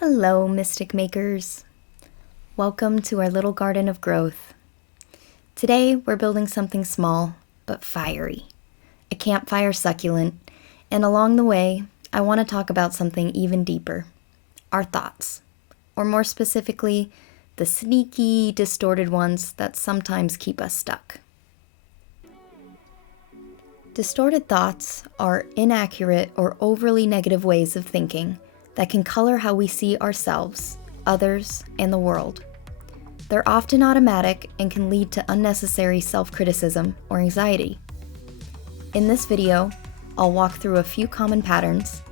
Hello, Mystic Makers. Welcome to our little garden of growth. Today, we're building something small but fiery, a campfire succulent, and along the way, I want to talk about something even deeper, our thoughts, or more specifically, the sneaky, distorted ones that sometimes keep us stuck. Distorted thoughts are inaccurate or overly negative ways of thinking that can color how we see ourselves, others, and the world. They're often automatic and can lead to unnecessary self-criticism or anxiety. In this video, I'll walk through a few common patterns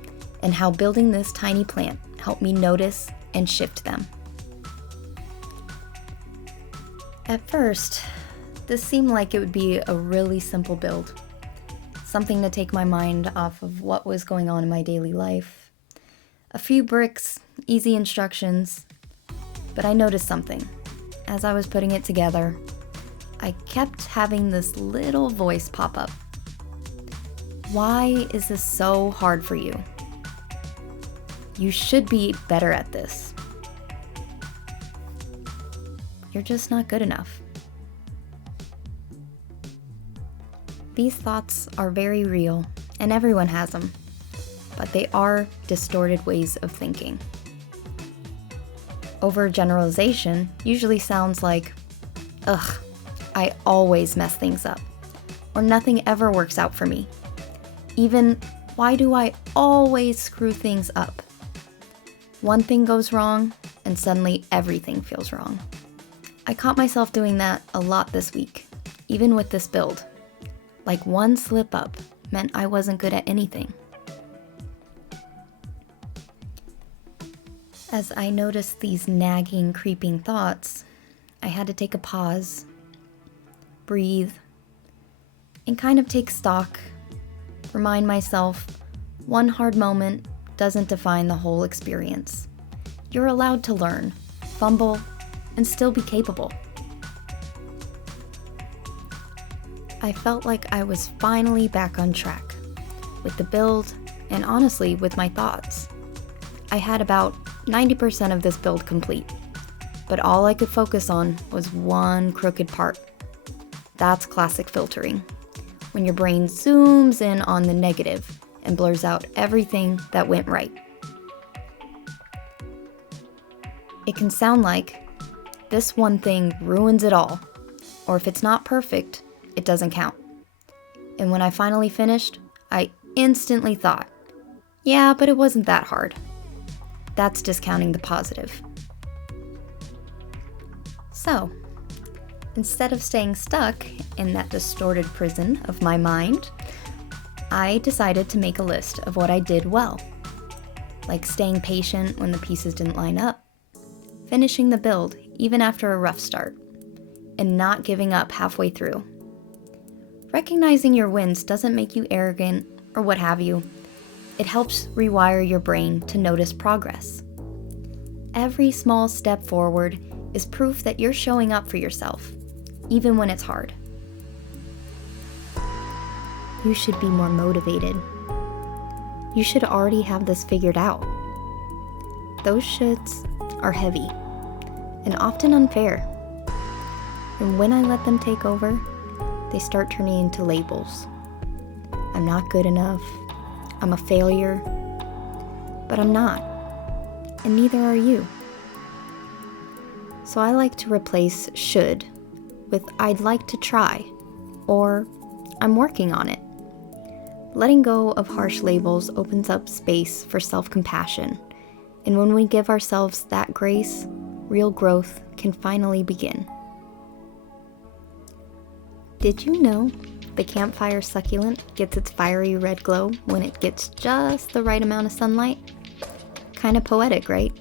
and how building this tiny plant helped me notice and shift them. At first, this seemed like it would be a really simple build, something to take my mind off of what was going on in my daily life. A few bricks, easy instructions, but I noticed something. As I was putting it together, I kept having this little voice pop up. Why is this so hard for you? You should be better at this. You're just not good enough. These thoughts are very real, and everyone has them. But they are distorted ways of thinking. Overgeneralization usually sounds like, ugh, I always mess things up, or nothing ever works out for me. Even, why do I always screw things up? One thing goes wrong, and suddenly everything feels wrong. I caught myself doing that a lot this week, even with this build. Like one slip up meant I wasn't good at anything. As I noticed these nagging, creeping thoughts, I had to take a pause, breathe, and kind of take stock, remind myself one hard moment doesn't define the whole experience. You're allowed to learn, fumble, and still be capable. I felt like I was finally back on track with the build and honestly with my thoughts. I had about 90% of this build complete, but all I could focus on was one crooked part. That's classic filtering, when your brain zooms in on the negative and blurs out everything that went right. It can sound like this one thing ruins it all, or if it's not perfect, it doesn't count. And when I finally finished, I instantly thought, yeah, but it wasn't that hard. That's discounting the positive. So, instead of staying stuck in that distorted prison of my mind, I decided to make a list of what I did well, like staying patient when the pieces didn't line up, finishing the build even after a rough start, and not giving up halfway through. Recognizing your wins doesn't make you arrogant or what have you. It helps rewire your brain to notice progress. Every small step forward is proof that you're showing up for yourself, even when it's hard. You should be more motivated. You should already have this figured out. Those shoulds are heavy and often unfair. And when I let them take over, they start turning into labels. I'm not good enough. I'm a failure, but I'm not, and neither are you. So I like to replace should with I'd like to try, or I'm working on it. Letting go of harsh labels opens up space for self-compassion, and when we give ourselves that grace, real growth can finally begin. Did you know the campfire succulent gets its fiery red glow when it gets just the right amount of sunlight? Kinda poetic, right?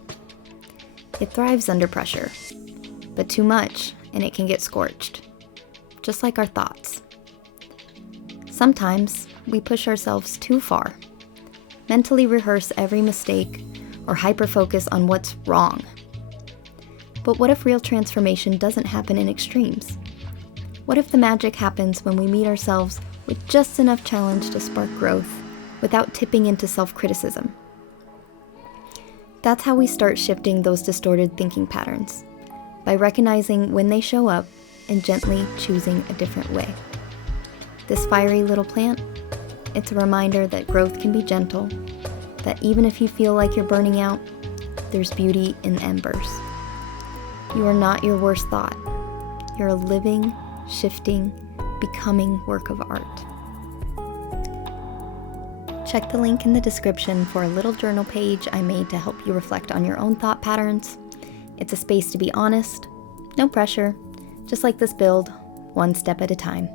It thrives under pressure, but too much and it can get scorched, just like our thoughts. Sometimes we push ourselves too far, mentally rehearse every mistake, or hyper-focus on what's wrong. But what if real transformation doesn't happen in extremes? What if the magic happens when we meet ourselves with just enough challenge to spark growth without tipping into self-criticism? That's how we start shifting those distorted thinking patterns, by recognizing when they show up and gently choosing a different way. This fiery little plant, it's a reminder that growth can be gentle, that even if you feel like you're burning out, there's beauty in embers. You are not your worst thought. You're a living, shifting, becoming work of art. Check the link in the description for a little journal page I made to help you reflect on your own thought patterns. It's a space to be honest, no pressure, just like this build, one step at a time.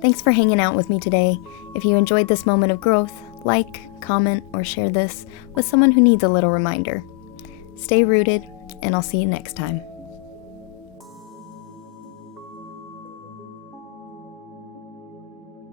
Thanks for hanging out with me today. If you enjoyed this moment of growth, like, comment, or share this with someone who needs a little reminder. Stay rooted, and I'll see you next time.